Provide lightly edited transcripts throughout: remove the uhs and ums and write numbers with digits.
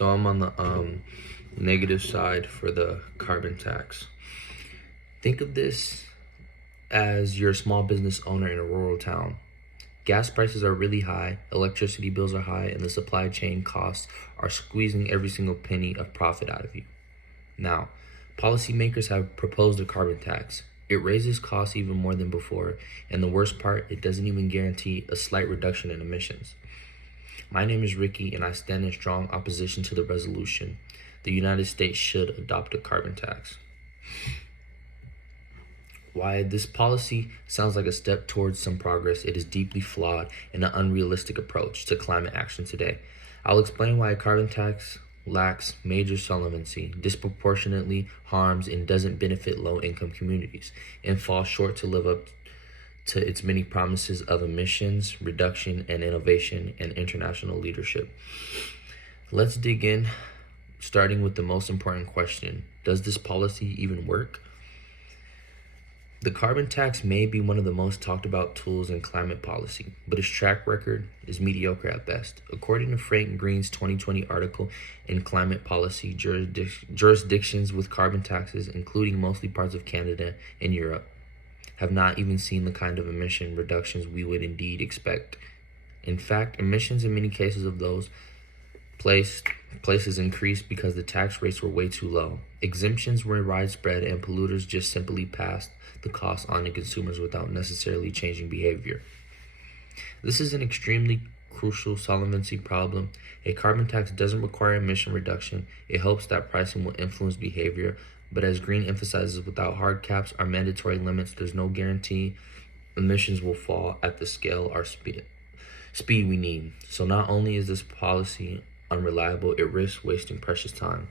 So I'm on the negative side for the carbon tax. Think of this as you're a small business owner in a rural town. Gas prices are really high, electricity bills are high, and the supply chain costs are squeezing every single penny of profit out of you. Now, policymakers have proposed a carbon tax. It raises costs even more than before, and the worst part, it doesn't even guarantee a slight reduction in emissions. My name is Ricky, and I stand in strong opposition to the resolution. The United States should adopt a carbon tax. While this policy sounds like a step towards some progress, it is deeply flawed and an unrealistic approach to climate action today. I'll explain why a carbon tax lacks major relevancy, disproportionately harms and doesn't benefit low-income communities, and falls short to live up to its many promises of emissions reduction and innovation and international leadership. Let's dig in, starting with the most important question. Does this policy even work? The carbon tax may be one of the most talked about tools in climate policy, but its track record is mediocre at best. According to Frank Green's 2020 article in Climate Policy, jurisdictions with carbon taxes, including mostly parts of Canada and Europe, have not even seen the kind of emission reductions we would indeed expect. In fact, emissions in many cases of those places increased because the tax rates were way too low. Exemptions were widespread and polluters just simply passed the cost on to consumers without necessarily changing behavior. This is an extremely crucial solvency problem. A carbon tax doesn't require emission reduction. It hopes that pricing will influence behavior, but as Green emphasizes, without hard caps or mandatory limits, there's no guarantee emissions will fall at the scale or speed we need. So not only is this policy unreliable, it risks wasting precious time.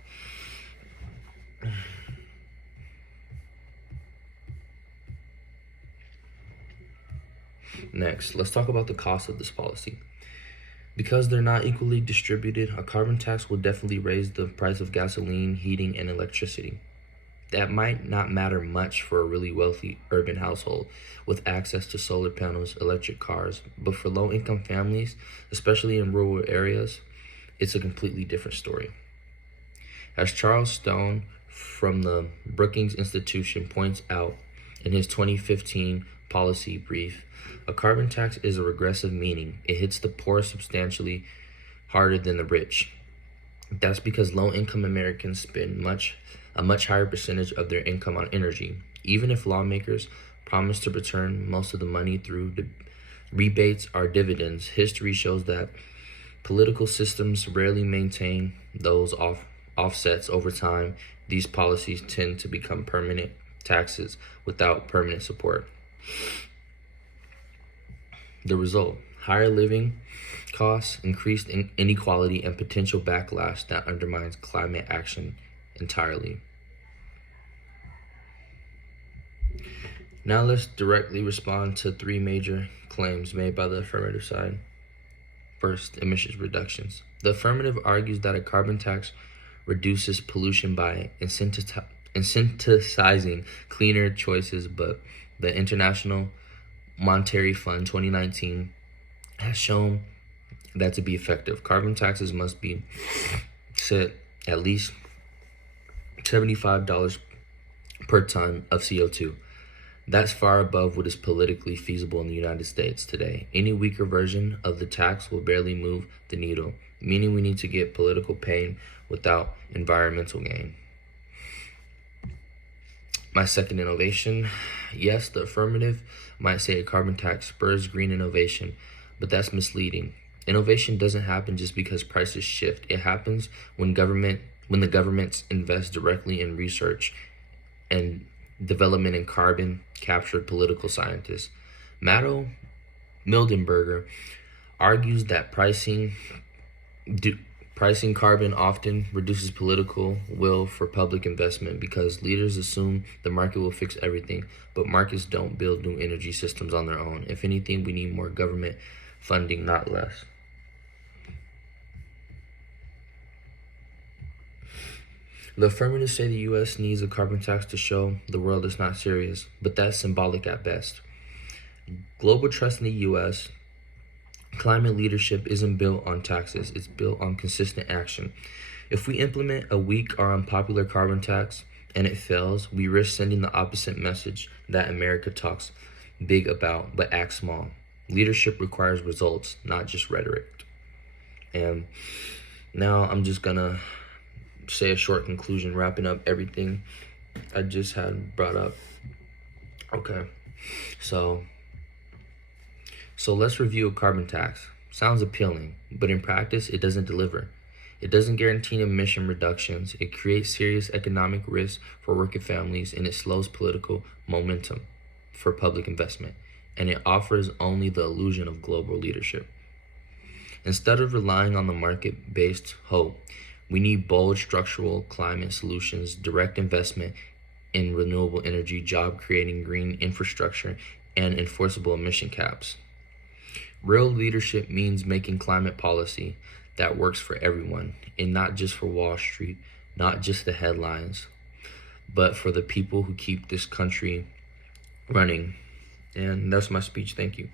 Next, let's talk about the cost of this policy. Because they're not equally distributed, a carbon tax will definitely raise the price of gasoline, heating, and electricity. That might not matter much for a really wealthy urban household with access to solar panels, electric cars, but for low-income families, especially in rural areas, it's a completely different story. As Charles Stone from the Brookings Institution points out in his 2015 policy brief, a carbon tax is a regressive meaning. It hits the poor substantially harder than the rich. That's because low-income Americans spend a much higher percentage of their income on energy. Even if lawmakers promise to return most of the money through rebates or dividends, history shows that political systems rarely maintain those offsets over time. These policies tend to become permanent taxes without permanent support. The result: higher living costs, increased inequality, and potential backlash that undermines climate action entirely. Now let's directly respond to three major claims made by the affirmative side. First, emissions reductions. The affirmative argues that a carbon tax reduces pollution by incentivizing cleaner choices, but the International Monetary Fund 2019 has shown that to be effective, carbon taxes must be set at least $75 per ton of CO2. That's far above what is politically feasible in the United States today. Any weaker version of the tax will barely move the needle, meaning we need to get political pain without environmental gain. My second innovation: yes, the affirmative might say a carbon tax spurs green innovation, but that's misleading. Innovation doesn't happen just because prices shift. It happens when the governments invest directly in research and development in carbon captured. Political scientist Matto Mildenberger argues that pricing carbon often reduces political will for public investment because leaders assume the market will fix everything, but markets don't build new energy systems on their own. If anything, we need more government funding, not less. The affirmatives say the U.S. needs a carbon tax to show the world is not serious, but that's symbolic at best. Global trust in the U.S. climate leadership isn't built on taxes, it's built on consistent action. If we implement a weak or unpopular carbon tax and it fails, we risk sending the opposite message that America talks big about but acts small. Leadership requires results, not just rhetoric. And now I'm just gonna say a short conclusion, wrapping up everything I just had brought up. Okay, so let's review a carbon tax. Sounds appealing, but in practice, it doesn't deliver. It doesn't guarantee emission reductions. It creates serious economic risks for working families, and it slows political momentum for public investment. And it offers only the illusion of global leadership. Instead of relying on the market-based hope, we need bold structural climate solutions, direct investment in renewable energy, job-creating green infrastructure, and enforceable emission caps. Real leadership means making climate policy that works for everyone, and not just for Wall Street, not just the headlines, but for the people who keep this country running. And that's my speech. Thank you.